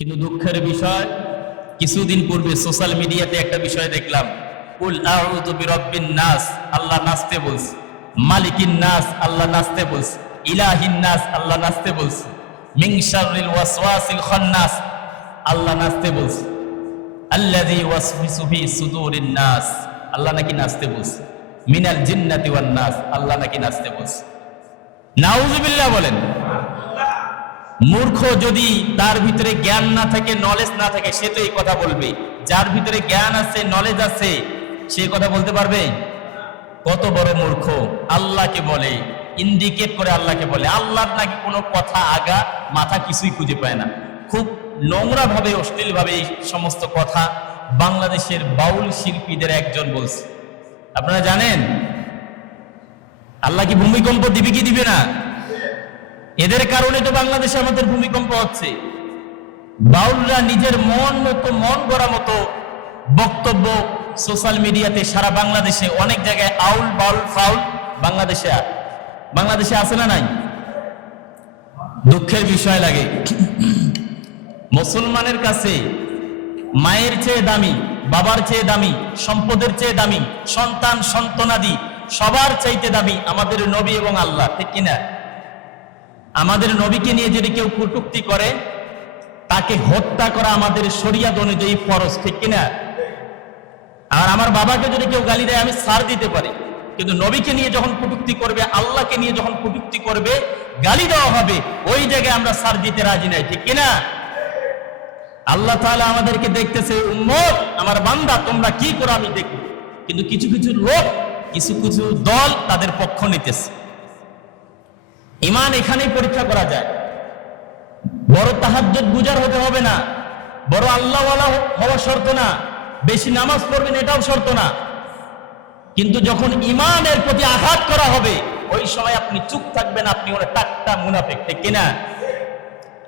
কিন্তু দুঃখের বিষয়, কিছুদিন পূর্বে সোশ্যাল মিডিয়াতে একটা বিষয় দেখলাম। কুল আউযু বিরাব্বিন নাস, আল্লাহ নাচতে বলছে। মালিকিন নাস, আল্লাহ নাচতে বলছে। ইলাহিন নাস, আল্লাহ নাচতে বলছে। মিন শাররিল ওয়াসওয়াসিল খান্নাস, আল্লাহ নাচতে বলছে। আল্লাযী ওয়াসওয়াসু ফি সুদুরিন নাস, আল্লাহ নাকি নাচতে বলছে। মিনাল জিন্নাতি ওয়ান নাস, আল্লাহ নাকি নাচতে বলছে। নাউজুবিল্লাহ বলেন। মূর্খ যদি তার ভিতরে জ্ঞান না থাকে নলেজ না থাকে, সে তো এই কথা বলবে। যার ভিতরে জ্ঞান আছে নলেজ আছে, সে কথা বলতে পারবে? কত বড় মূর্খ। আল্লাহকে বলে ইন্ডিকেট করে আল্লাহকে বলে। আল্লাহর নাকি কোনো কথা, আগা, মাথা কিছুই খুঁজে পায় না। খুব নোংরা ভাবে অশ্লীল ভাবে এই সমস্ত কথা বাংলাদেশের বাউল শিল্পীদের একজন বলছে। আপনারা জানেন? আল্লাহ কি ভূমিকম্প দিবে কি দিবে না? এদের কারণে তো বাংলাদেশে আমাদের ভূমিকম্প হচ্ছে। বাউলরা নিজের মন মতো, মন গড়া মতো বক্তব্য সোশ্যাল মিডিয়াতে সারা বাংলাদেশে, অনেক জায়গায় আউল, বাউল, ফাউল বাংলাদেশে বাংলাদেশে আছে না নাই? দুঃখের বিষয় লাগে। মুসলমানের কাছে মায়ের চেয়ে দামি, বাবার চেয়ে দামি, সম্পদের চেয়ে দামি, সন্তান, সন্তানাদি সবার চাইতে দামি আমাদের নবী এবং আল্লাহ, ঠিক কিনা? আমাদের নবীকে নিয়ে যদি কেউ কটুক্তি করে, তাকে হত্যা করা আমাদের শরিয়াত অনুযায়ী ফরজ, ঠিক কিনা? আর আমার বাবাকে যদি কেউ গালি দেয়, আমি সার দিতে পারি। কিন্তু নবীকে নিয়ে যখন কটুক্তি করবে, আল্লাহকে নিয়ে যখন কটুক্তি করবে, গালি দেওয়া হবে, ওই জায়গায় আমরা সার দিতে রাজি নাই, ঠিক কিনা? আল্লাহ তাহলে আমাদেরকে দেখতেছে, উম্মত, আমার বান্দা, তোমরা কি করো, আমি দেখব। কিন্তু কিছু কিছু লোক, কিছু কিছু দল তাদের পক্ষ নিতেছে। ইমান এখানেই পরীক্ষা করা যায়। বড় তাহাজ্জুদ গুজার হতে হবে না। বড় আল্লাহ হওয়া শর্ত না। বেশি নামাজ পড়বেন এটাও শর্ত না। কিন্তু যখন ইমানের প্রতি আঘাত করা হবে, ওই সময় আপনি চুপ থাকবেন, আপনি ওরা টাকটা মুনাফেক কিনা?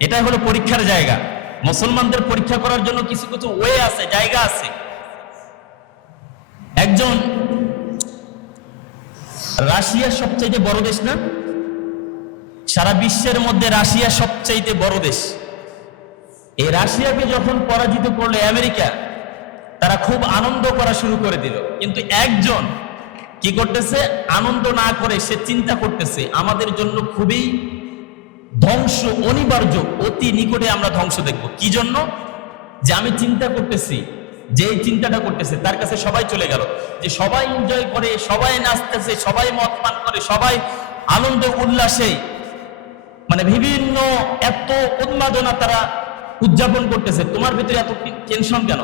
এটাই হলো পরীক্ষার জায়গা। মুসলমানদের পরীক্ষা করার জন্য কিছু কিছু ওয়ে আছে, জায়গা আছে। একজন রাশিয়ার সবচাইতে বড় দেশ না? সারা বিশ্বের মধ্যে রাশিয়া সবচাইতে বড় দেশ। এই রাশিয়াকে যখন পরাজিত করল আমেরিকা, তারা খুব আনন্দ করা শুরু করে দিল। কিন্তু একজন কি করতেছে? আনন্দ না করে সে চিন্তা করতেছে, আমাদের জন্য খুবই ধ্বংস, অনিবার্য, অতি নিকটে আমরা ধ্বংস দেখব। কি জন্য? যে আমি চিন্তা করতেছি, যে চিন্তাটা করতেছে, তার কাছে সবাই চলে গেল। যে সবাই এনজয় করে, সবাই নাচতেছে, সবাই মদ পান করে, সবাই আনন্দ, উল্লাসে মানে বিভিন্ন এত উন্মাদনা তারা উদযাপন করতেছে, তোমার ভিতরে এত টেনশন কেন?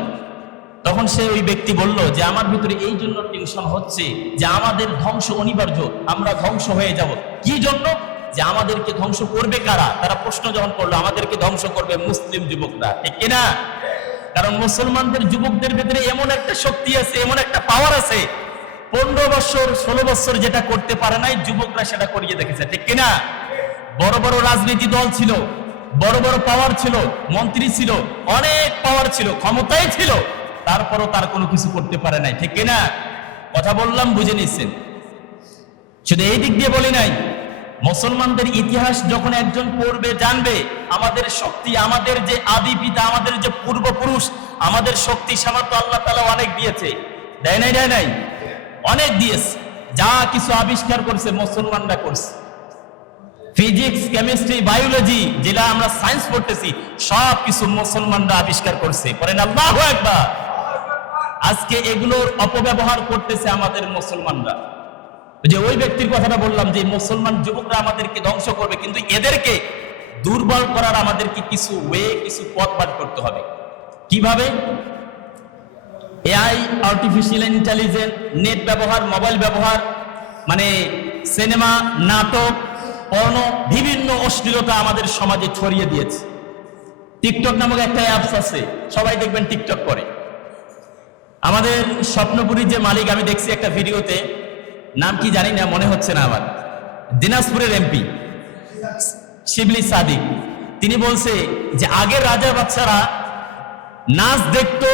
তখন সে ওই ব্যক্তি বলল যে, আমার ভিতরে এই জন্য টেনশন হচ্ছে যে, আমাদের ধ্বংস অনিবার্য, আমরা ধ্বংস হয়ে যাব। কি জন্য? যে, আমাদেরকে ধ্বংস করবে কারা? তারা প্রশ্ন যখন করল, আমাদেরকে ধ্বংস করবে মুসলিম যুবকরা। ঠিক কিনা কারণ মুসলমানদের যুবকদের ভিতরে এমন একটা শক্তি আছে, এমন একটা পাওয়ার আছে। পনেরো বছর, ষোলো বছর যেটা করতে পারে নাই, যুবকরা সেটা করিয়ে দেখেছে। ঠিক কিনা বড় বড় রাজনীতি দল ছিল, বড় বড় পাওয়ার ছিল, মন্ত্রী ছিল, অনেক পাওয়ার ছিল, ক্ষমতাই ছিল। তারপরও তার কোনো কিছু করতে পারে নাই, ঠিক কিনা? কথা বললাম, বুঝে নিচ্ছেন? শুধু এই দিক দিয়ে বলি নাই, মুসলমানদের ইতিহাস যখন একজন পড়বে, জানবে, আমাদের শক্তি, আমাদের যে আদি পিতা, আমাদের যে পূর্বপুরুষ, আমাদের শক্তি, সামর্থ্য আল্লাহ তালা অনেক দিয়েছে। দেয় নাই দেয় নাই? অনেক দিয়েছে। যা কিছু আবিষ্কার করছে, মুসলমানরা করছে। ফিজিক্স কেমিস্ট্রি বায়োলজি যেটা আমরা সায়েন্স পড়তেছি সব কিছু মুসলমানরা আবিষ্কার করছে। পরেন আল্লাহ একবার আজকে এগুলোর অপব্যবহার করতেছে আমাদের মুসলমানরা। যে ওই ব্যক্তির কথাটা বললাম যে, মুসলমান যুবকরা আমাদেরকে ধ্বংস করবে, কিন্তু এদেরকে দুর্বল করার আমাদেরকে কিছু ওয়ে কিছু পথ বার করতে হবে। কীভাবে? এআই আর্টিফিশিয়াল ইন্টেলিজেন্স নেট ব্যবহার মোবাইল ব্যবহার মানে সিনেমা নাটক পর্ণ বিভিন্ন অশ্লীলতা আমাদের সমাজে ছড়িয়ে দিয়েছে। টিকটক নামক একটা অ্যাপস আছে, সবাই দেখবেন টিকটক করে। আমাদের স্বপ্নপুরীর যে মালিক, আমি দেখছি একটা ভিডিওতে, নাম কি জানি না, মনে হচ্ছে না আমার। দিনাজপুরের এমপি, শিবলি সাদিক। তিনি বলছে যে আগের রাজা বাচ্চারা নাচ দেখতো,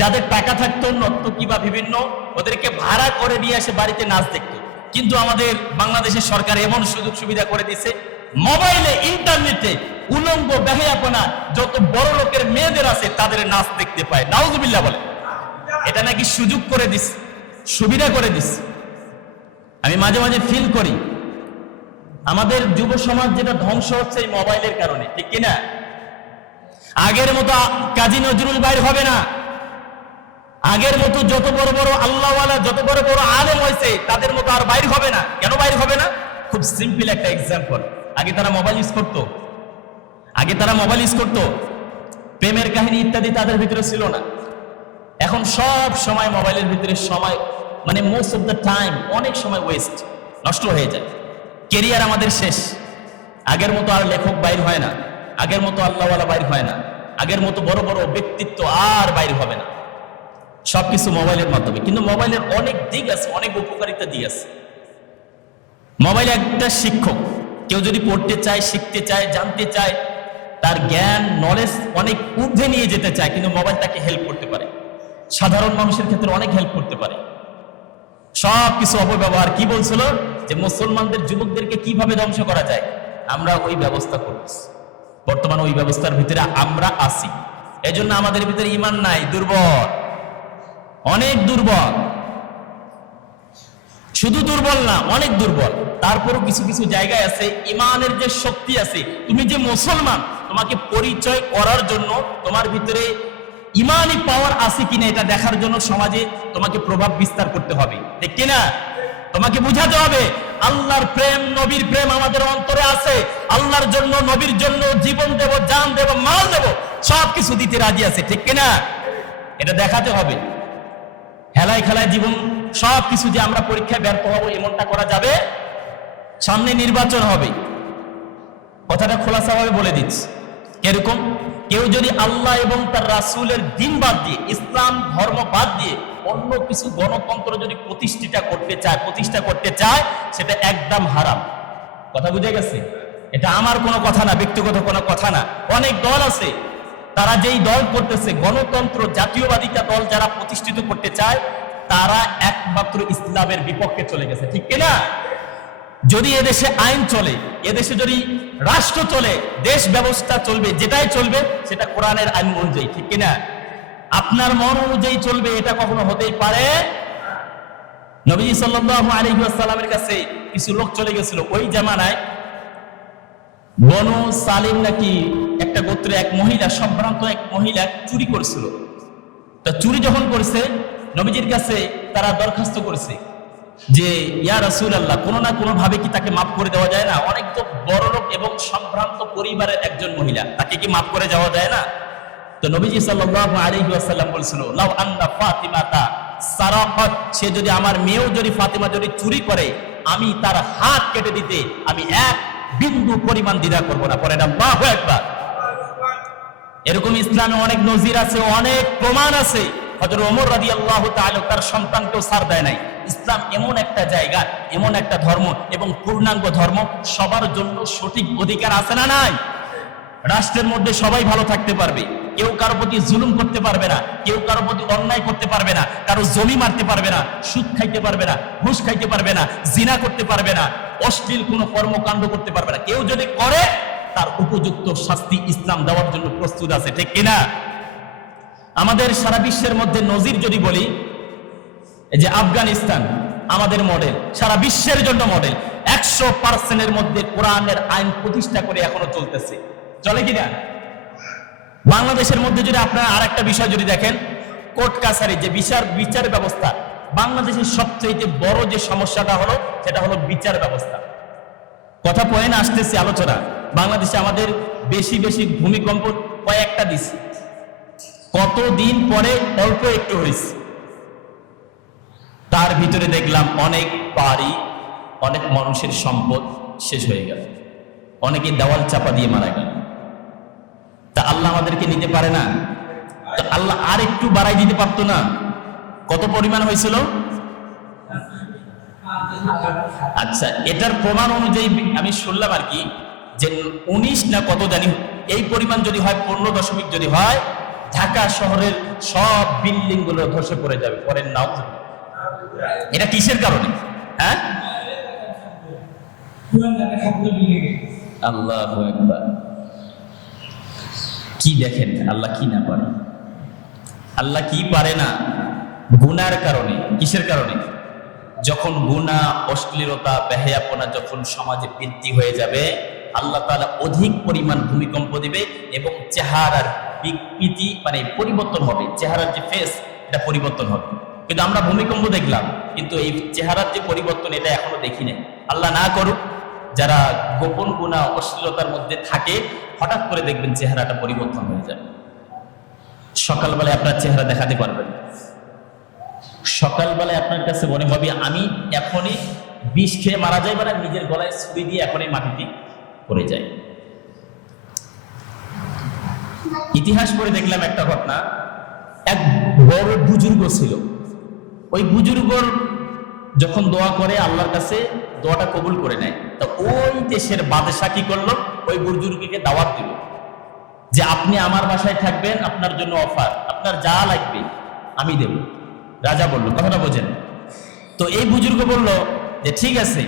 যাদের টাকা থাকতো নর্তকী বা বিভিন্ন, ওদেরকে ভাড়া করে নিয়ে এসে বাড়িতে নাচ দেখতো। কিন্তু আমাদের বাংলাদেশের সরকার এমন সুযোগ সুবিধা করে দিছে মোবাইলে, ইন্টারনেটে উলঙ্গ বেহায়াপনা, যত বড় লোকের মেয়েদের আছে, তাদের নাচ দেখতে পায়। নাউজুবিল্লাহ বলে। এটা নাকি সুযোগ করে দিস, সুবিধা করে দিস। আমি মাঝে মাঝে ফিল করি, আমাদের যুব সমাজ যেটা ধ্বংস হচ্ছে এই মোবাইলের কারণে, ঠিক কিনা? আগের মতো কাজী নজরুল বাইর হবে না। আগের মতো যত বড় বড় আল্লাহওয়ালা, যত বড় বড় আলেম হয়েছে, তাদের মতো আর বাইর হবে না। কেন বাইর হবে না? খুব সিম্পল একটা এক্সাম্পল আগে তারা মোবাইল ইউজ করতো। আগে তারা মোবাইল ইউজ করতো। প্রেমের কাহিনী ইত্যাদি তাদের ভিতরে ছিল না। এখন সব সময় মোবাইলের ভিতরে সময় মানে মোস্ট অফ দ্য টাইম অনেক সময় ওয়েস্ট নষ্ট হয়ে যায়। কেরিয়ার আমাদের শেষ। আগের মতো আর লেখক বাইর হয় না। আগের মতো আল্লাহওয়ালা বাইর হয় না। আগের মতো বড় বড় ব্যক্তিত্ব আর বাইর হবে না। সবকিছু মোবাইলের মাধ্যমে। কিন্তু মোবাইলের অনেক দিক আছে, অনেক উপকারিতা দিক আছে। মোবাইল একটা শিক্ষক। কেউ যদি পড়তে চায়, শিখতে চায়, জানতে চায়, তার জ্ঞান নলেজ অনেক ঊর্ধ্বে নিয়ে যেতে চায়, কিন্তু মোবাইল তাকে হেল্প করতে পারে। সাধারণ মানুষের ক্ষেত্রে অনেক হেল্প করতে পারে। সব কিছু অপব্যবহার কি বলছিল? যে মুসলমানদের, যুবকদেরকে কীভাবে ধ্বংস করা যায়? আমরা ওই ব্যবস্থা করতেছি বর্তমান ওই ব্যবস্থার ভিতরে আমরা আছি। এজন্য আমাদের ভিতরে ইমান নাই, দুর্বল। অনেক দুর্বল। শুধু দুর্বল না, অনেক দুর্বল। তারপরও কিছু কিছু জায়গায় আছে, ইমানের যে শক্তি আছে, তুমি যে মুসলমান, তোমাকে পরিচয় করার জন্য তোমার ভিতরে ইমানই পাওয়ার আছে কিনা এটা দেখার জন্য সমাজে তোমাকে প্রভাব বিস্তার করতে হবে। ঠিক কিনা? তোমাকে বুঝাতে হবে, আল্লাহর প্রেম, নবীর প্রেম আমাদের অন্তরে আছে। আল্লাহর জন্য, নবীর জন্য, জীবন দেব, জান দেব, মাল দেব সব কিছু দিতে রাজি আছে, ঠিক কিনা? এটা দেখাতে হবে। হেলায় খেলায় জীবন, সব কিছু যে আমরা পরীক্ষায় ব্যর্থ হব, এমনটা করা যাবে? সামনে নির্বাচন হবে। কথাটা খোলাসাভাবে বলে দিচ্ছি। এরকম কেউ যদি আল্লাহ এবং তার রাসূলের দিন বাদ দিয়ে, ইসলাম, ধর্ম বাদ দিয়ে, অন্য কিছু গণতন্ত্র যদি প্রতিষ্ঠিতা করতে চায়, প্রতিষ্ঠা করতে চায়, সেটা একদম হারাম। কথা বুঝে গেছে? এটা আমার কোনো কথা না, ব্যক্তিগত কোনো কথা না। অনেক দল আছে তারা যেই দল করতেছে, গণতন্ত্র জাতীয়বাদিতা দল যারা প্রতিষ্ঠিত করতে চায়, তারা একমাত্র ইসলামের বিপক্ষে চলে গেছে, ঠিক কিনা যদি এদেশে আইন চলে, এদেশে যদি রাষ্ট্র চলে, দেশ ব্যবস্থা চলবে, যেটাই চলবে, সেটা কোরআনের আইন অনুযায়ী, ঠিক কিনা আপনার মন অনুযায়ী চলবে, এটা কখনো হতেই পারে নবী সাল্লাল্লাহু আলাইহি ওয়াসাল্লামের কাছে কিছু লোক চলে গেছিল, ওই জামানায় বনু সালিম নাকি একটা গোত্রে এক মহিলা, সম্ভ্রান্ত এক মহিলা চুরি করেছিল। তা চুরি যখন করেছে, নবীজির কাছে তারা দরখাস্ত করেছে যে, ইয়া রাসূল আল্লাহ কোনো না কোনো ভাবে কি তাকে মাফ করে দেওয়া যায় না? অনেক তো বড় লোক এবং সম্ভ্রান্ত পরিবারের একজন মহিলা, তাকে কি মাফ করে যাওয়া যায় না? তো নবীজি সাল্লাল্লাহু আলাইহি ওয়াসাল্লাম বলছিল, লাউ আন্না ফাতিমাতা সারাকাত সে যদি আমার মেয়েও যদি ফাতিমা যদি চুরি করে, আমি তার হাত কেটে দিতে, আমি এক বিন্দু পরিমাণ দ্বিধা করব না। পরে আল্লাহু আকবার। এরকম ইসলামে অনেক নজির আছে, অনেক প্রমাণ আছে। হযরত ওমর রাদিয়াল্লাহু তাআলা তার সন্তানকেও ছাড় দেয় নাই। ইসলাম এমন একটা জায়গা, এমন একটা ধর্ম এবং পূর্ণাঙ্গ ধর্ম, সবার জন্য সঠিক অধিকার আছে না নাই? রাষ্ট্রের মধ্যে সবাই ভালো থাকতে পারবে। কেউ কারও প্রতি জুলুম করতে পারবে না, কেউ কারও প্রতি অন্যায় করতে পারবে না, কারও জমি মারতে পারবে না, সুদ খাইতে পারবে না, ঘুষ খাইতে পারবে না, জিনা করতে পারবে না। অশ্লীল কোনো কর্মকাণ্ড করতে পারবে না। কেউ যদি করে, তার উপযুক্ত শাস্তি ইসলাম দেওয়ার জন্য প্রস্তুত আছে, ঠিক কিনা? আমাদের সারা বিশ্বের মধ্যে নজির যদি বলি যে আফগানিস্তান, আমাদের মডেল সারা বিশ্বের জন্য মডেল একশো পার্সেন্টের মধ্যে কোরআনের আইন প্রতিষ্ঠা করে এখনও চলতেছে। চলে কিনা? বাংলাদেশের মধ্যে যদি আপনারা আর একটা বিষয় যদি দেখেন, কোর্ট কাছারি যে বিচার বিচার ব্যবস্থা বাংলাদেশের সবচেয়ে বড় যে সমস্যাটা হলো, সেটা হলো বিচার ব্যবস্থা। কথা পয়েন্ট আসতেছে আলোচনা। বাংলাদেশে আমাদের বেশি বেশি ভূমিকম্প কয়েকটা দিছে। কতদিন পরে অল্প একটু হয়েছে। তার ভিতরে দেখলাম অনেক বাড়ি, অনেক মানুষের সম্পদ শেষ হয়ে গেল। অনেকে দেওয়াল চাপা দিয়ে মারা গেল। তা আল্লাহ আমাদেরকে নিতে পারে না। আল্লাহ আর একটু বাড়াই দিতে পারতো না। কত পরিমাণ হয়েছিল? আচ্ছা এটার প্রমাণ অনুযায়ী আমি শুনলাম আর কি, যে উনিশ না কত জানি, এই পরিমাণ যদি হয় পনেরো দশমিক যদি হয়, ঢাকা শহরের সব বিল্ডিংগুলো ধসে পড়ে যাবে, পরের নাও এটা কিসের কারণে? হ্যাঁ? আল্লাহ কি দেখেন? আল্লাহ কি না পারে? আল্লাহ কি পারে না? গুনার কারণে, কিসের কারণে? যখন গুণা, অশ্লীলতা, বেহায়াপনা যখন সমাজে বৃদ্ধি হয়ে যাবে, আল্লাহ তাআলা অধিক পরিমাণ ভূমিকম্প দিবে এবং চেহারার বিকৃতি মানে পরিবর্তন হবে। চেহারার যে ফেস এটা পরিবর্তন হবে। কিন্তু আমরা ভূমিকম্প দেখলাম, কিন্তু এই চেহারার যে পরিবর্তন, এটা এখনও দেখি নাই। আল্লাহ না করুক, যারা গোপন গুণা, অশ্লীলতার মধ্যে থাকে, হঠাৎ করে দেখবেন চেহারাটা পরিবর্তন হয়ে যাবে। সকালবেলায় আপনার চেহারা দেখাতে পারবেন। সকালবেলায় আপনার কাছে মনে হবে, আমি এখনই বিষ খেয়ে মারা যাই মানে নিজের গলায় ছুরি দিয়ে এখনই মাটিতে পড়ে যাই ইতিহাস পড়ে দেখলাম একটা ঘটনা। এক বড় বুজুর্গ ছিল। ওই বুজুর্গর যখন দোয়া করে, আল্লাহর কাছে দোয়াটা কবুল করে নেয়। তো ওই দেশের বাদশা কি করল? ওই বুজুর্গকে দাওয়াত দিল যে, আপনি আমার বাসায় থাকবেন, আপনার জন্য অফার, আপনার যা লাগবে আমি দেব। রাজা বলল, কথাটা বোঝেন। তো এই বুজুর্গ বলল যে, ঠিক আছে,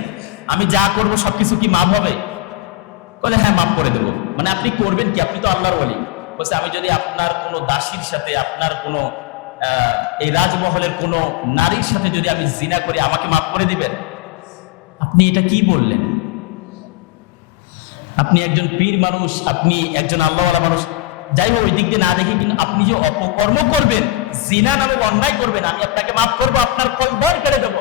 আমি যা করব সবকিছু কি মাপ হবে? বলে হ্যাঁ মাফ করে দেবো। মানে আপনি করবেন কি? আপনি তো আল্লাহর বলি বলছে, আমি যদি আপনার কোনো দাসীর সাথে, আপনার কোনো এই রাজমহলের কোনো নারীর সাথে যদি আমি জিনা করি, আমাকে মাফ করে দিবেন? আপনি এটা কি বললেন? আপনি একজন পীর মানুষ, আপনি একজন আল্লাহওয়ালা মানুষ যাই হোক ওই দিক দিয়ে না দেখে কিন্তু আপনি যে অপকর্ম করবেন জিনা নামক অন্যায় করবেন আমি আপনাকে মাফ করব আপনার কলবার কেড়ে দেবো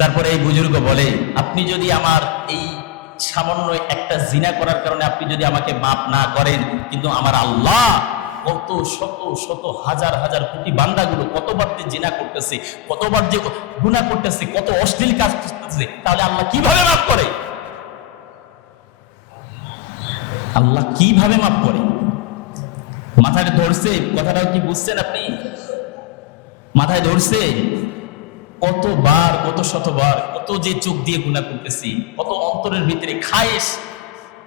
তারপরে এই বুজুর্গ বলে আপনি যদি আমার এই সামান্য একটা জিনা করার কারণে আপনি যদি আমাকে মাপ না করেন কিন্তু আমার আল্লাহ কত শত শত হাজার হাজার কোটি বান্দাগুলো কতবার যে জিনা করতেছে কতবার যে গুণা করতেছে কত অশ্লীল কাজ করতেছে তাহলে আল্লাহ কীভাবে মাফ করে? আল্লাহ কীভাবে মাফ করে? মাথায় ধরছে কথাটাও কি বুঝছেন আপনি? মাথায় ধরছে, কতবার, কত শতবার, কত যে চোখ দিয়ে গুণা করতেছি, কত অন্তরের ভিতরে খায়েশ।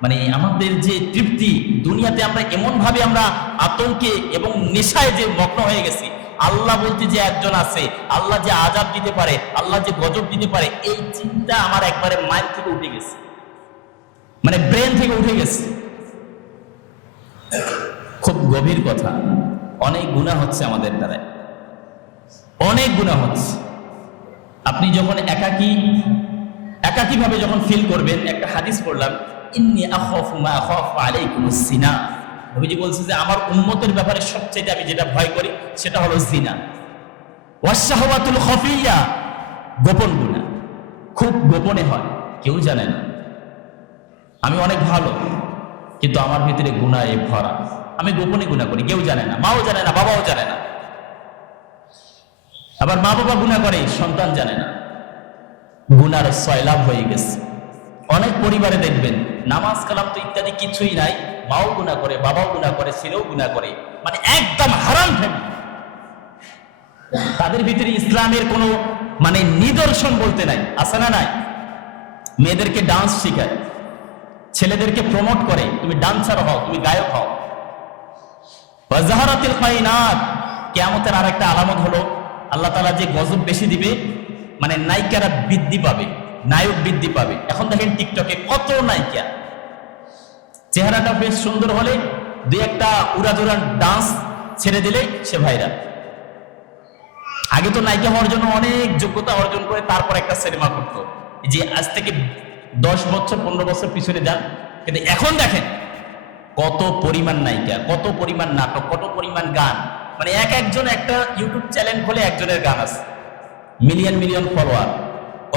মানে আমাদের যে তৃপ্তি, দুনিয়াতে আমরা এমন ভাবে আমরা আতঙ্কে এবং নেশায় যে মগ্ন হয়ে গেছি, আল্লাহ বলতে যে একজন আছে, আল্লাহ যে আজাব দিতে পারে, আল্লাহ যে গজব দিতে পারে, এই চিন্তা আমার একবারে মাইন্ড থেকে উঠে গেছে। মানে ব্রেন থেকে উঠে গেছে। খুব গভীর কথা। অনেক গুণা হচ্ছে আমাদের দ্বারায়। অনেক গুণা হচ্ছে। আপনি যখন একাকী একাকী ভাবে যখন ফিল করবেন, একটা হাদিস পড়লাম, ইন্নি আখাফু মা আখাফু আলাইকুমুস সিনা। নবীজি বলছে যে, আমার উম্মতের ব্যাপারে সবচেয়ে আমি যেটা ভয় করি, সেটা হলো জিনা ওয়াশাহওয়াতুল খফিয়া, গোপন গুনাহ। খুব গোপনে হয়, কেউ জানে না। আমি অনেক ভালো, কিন্তু আমার ভিতরে গুনায় ভরা। আমি গোপনে গুণা করি, কেউ জানে না, মাও জানে না, বাবাও জানে না। আবার মা বাবা গুণা করে, সন্তান জানে না। গুনার সয়লাভ হয়ে গেছে। অনেক পরিবারে দেখবেন, নামাজ কালাম তো ইত্যাদি কিছুই নাই, মাও গুণা করে, বাবাও গুণা করে, ছেলেও গুণা করে মানে একদম হারাম তাদের ভিতরে ইসলামের কোনো মানে নিদর্শন বলতে নাই, আছে না নাই? মেয়েদেরকে ডান্স শেখায়, ছেলেদেরকে প্রমোট করে, তুমি ডান্সার হও, তুমি গায়ক হও। ওয়াজাহারাতিল কায়নাত কিয়ামতের আরেকটা আলামত হলো, আল্লাহ তাআলা যে গজব বেশি দিবে মানে নায়িকারা বৃদ্ধি পাবে, নায়ক বৃদ্ধি পাবে। এখন দেখেন টিকটকে কত নায়িকা। চেহারাটা বেশ সুন্দর হলে দুই একটা উড়াদুরা ডান্স ছেড়ে দিলে সে ভাইরাল। আগে তো নায়িকা হওয়ার জন্য অনেক যোগ্যতা অর্জন করে তারপর একটা সিনেমা করতো। যে আজ থেকে দশ বছর, পনেরো বছর পিছনে যান। কিন্তু এখন দেখেন কত পরিমাণ নায়িকা, কত পরিমাণ নাটক, কত পরিমাণ গান। মানে এক একজন একটা ইউটিউব চ্যানেল খোলে একজনের গান আছে। মিলিয়ন মিলিয়ন ফলোয়ার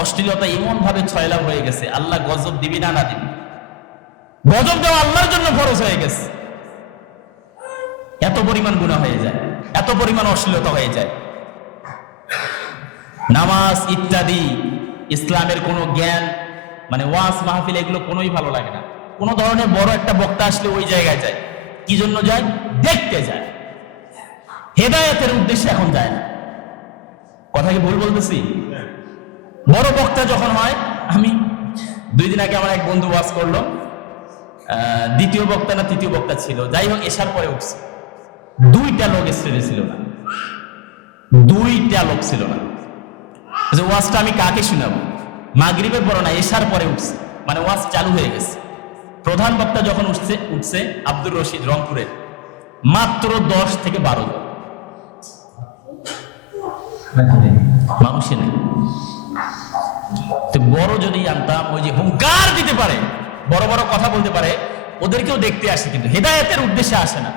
অশ্লীলতা এমন ভাবে ছয়লাভ হয়ে গেছে, আল্লাহ গজব দিবি না না দিবি। গজব দেওয়া আল্লাহর জন্য খরচ হয়ে গেছে। এত পরিমাণ গুণা হয়ে যায়, এত পরিমাণ অশ্লীলতা হয়ে যায়। নামাজ ইত্যাদি, ইসলামের কোনো জ্ঞান মানে ওয়াজ মাহফিল এগুলো কোনোই ভালো লাগে না। কোনো ধরনের বড় একটা বক্তা আসলে ওই জায়গায় যায়। কি জন্য যায়? দেখতে যায়। হেদায়তের উদ্দেশ্যে এখন যায় না। কথা কি ভুল বলতেছি? বড় বক্তা যখন হয়, আমি দুই দিন আগে আমার এক বন্ধু ওয়াজ করল। দ্বিতীয় বক্তা না তৃতীয় বক্তা ছিল। যাই হোক, এসার পরে উঠছে। দুইটা লোক স্টেজে ছিল না। দুইটা লোক ছিল না। যে ওয়াজটা আমি কাকে শোনাবো? মাগরিবের পর না, এসার পরে উঠছে। মানে ওয়াজ চালু হয়ে গেছে। প্রধান বক্তা যখন উঠছে উঠছে আব্দুর রশিদ রংপুরের মাত্র দশ থেকে বারো জন। মানুষই নেই। বড় যদি আনতাম, ওই যে হুঙ্কার দিতে পারে, বড় বড় কথা বলতে পারে, ওদেরকেও দেখতে আসে, কিন্তু হেদায়েতের উদ্দেশ্যে আসে না।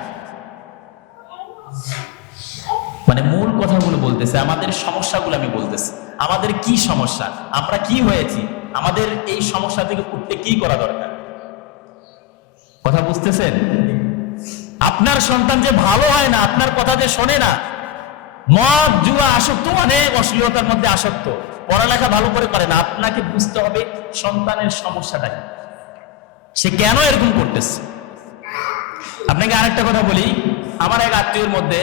মানে মূল কথাগুলো বলতেছে, আমাদের সমস্যাগুলো আমি বলতেছি। আমাদের কি সমস্যা? আমরা কি হয়েছি? আমাদের এই সমস্যা থেকে উঠতে কি করা দরকার? কথা বুঝতেছেন? আপনার সন্তান যে ভালো হয় না, আপনার কথা যে শোনে না, মদ, জুয়া, আসক্ত, অনেক অশ্লীলতার মধ্যে আসক্ত। পড়ালেখা ভালো করে করে না, আপনাকে বুঝতে হবে সন্তানের সমস্যাটা সে কেন এরকম করতেছে? আপনাকে আরেকটা কথা বলি, আমার এক আত্মীয়র মধ্যে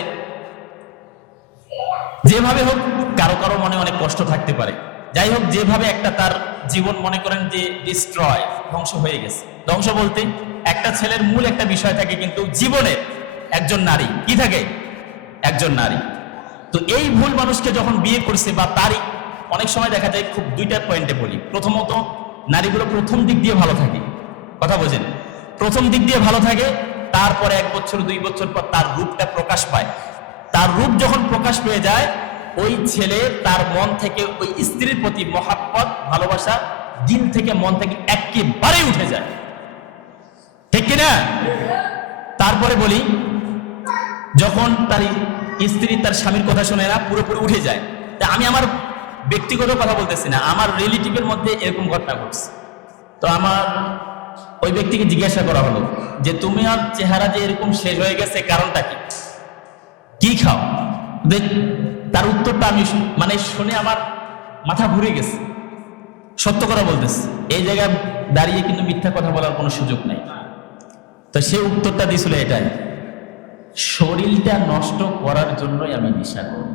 যেভাবে হোক কারও কারও মনে অনেক কষ্ট থাকতে পারে। যাই হোক, যেভাবে একটা তার জীবন মনে করেন যে ডিস্ট্রয় ধ্বংস হয়ে গেছে। ধ্বংস বলতে একটা ছেলের মূল একটা বিষয় থাকে কিন্তু জীবনে একজন নারী। কি থাকে? একজন নারী। তো এই ভুল মানুষকে যখন বিয়ে করছে বা তারই, অনেক সময় দেখা যায় খুব দুইটা পয়েন্টে বলি। প্রথমত, নারীগুলো প্রথম দিক দিয়ে ভালো থাকে। কথা বোঝেন? প্রথম দিক দিয়ে ভালো থাকে, তারপরে এক বছর, দুই বছর পর তার রূপটা প্রকাশ পায়। তার রূপ যখন প্রকাশ পেয়ে যায়, ওই ছেলে তার মন থেকে ওই স্ত্রীর প্রতি মহাব্বত, ভালোবাসা দিন থেকে মন থেকে একেবারে উঠে যায়। ঠিক কিনা? তারপরে বলি, যখন তার স্ত্রী তার স্বামীর কথা শুনে না পুরোপুরি উঠে যায়, তা আমি আমার ব্যক্তিগত কথা বলতেছি না, আমার রিলেটিভের মধ্যে এরকম ঘটনা ঘটছে। তো আমার ওই ব্যক্তিকে জিজ্ঞাসা করা হলো যে, তুমি আর চেহারা যে এরকম শেষ হয়ে গেছে, কারণটা কি? কি খাও? দেখ তার উত্তরটা আমি মানে শুনে আমার মাথা ঘুরে গেছে। সত্য কথা বলতেছে। এই জায়গায় দাঁড়িয়ে কিন্তু মিথ্যা কথা বলার কোনো সুযোগ নেই। তো সে উত্তরটা দিয়েছিল এটাই, শরীরটা নষ্ট করার জন্যই আমি নেশা করি।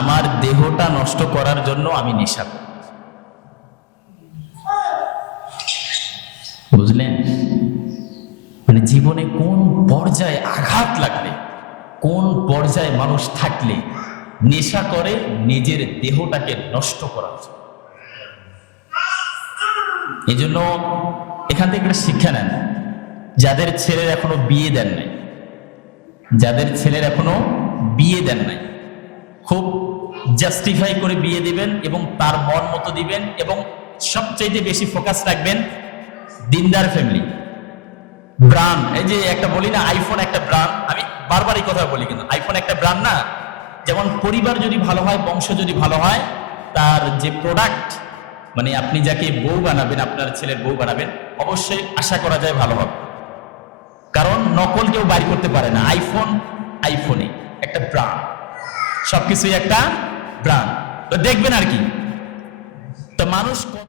আমার দেহটা নষ্ট করার জন্য আমি নেশা করি। বুঝলেন? মানে জীবনে কোন পর্যায়ে আঘাত লাগলে, কোন পর্যায়ে মানুষ থাকলে নেশা করে নিজের দেহটাকে নষ্ট করার জন্য। এই জন্য এখান থেকে একটা শিক্ষা নেন। যাদের ছেলের এখনও বিয়ে দেন নাই, যাদের ছেলের এখনও বিয়ে দেন নাই, খুব জাস্টিফাই করে বিয়ে দিবেন এবং তার মন মতো দিবেন এবং সবচাইতে বেশি ফোকাস রাখবেন দিনদার ফ্যামিলি ব্রান্ড এই যে একটা বলি না আইফোন একটা ব্রান্ড আমি বারবার এই কথা বলি কিন্তু আইফোন একটা ব্রান্ড না, যেমন পরিবার যদি ভালো হয়, বংশ যদি ভালো হয়, তার যে প্রোডাক্ট মানে আপনি যাকে বউ বানাবেন, আপনার ছেলের বউ বানাবেন, অবশ্যই আশা করা যায় ভালো হবে। কারণ নকল কেউ বাইর করতে পারে না। আইফোন আইফোনে একটা ব্রান্ড সবকিছুই একটা ব্রান্ড তো দেখবেন আর কি। তো মানুষ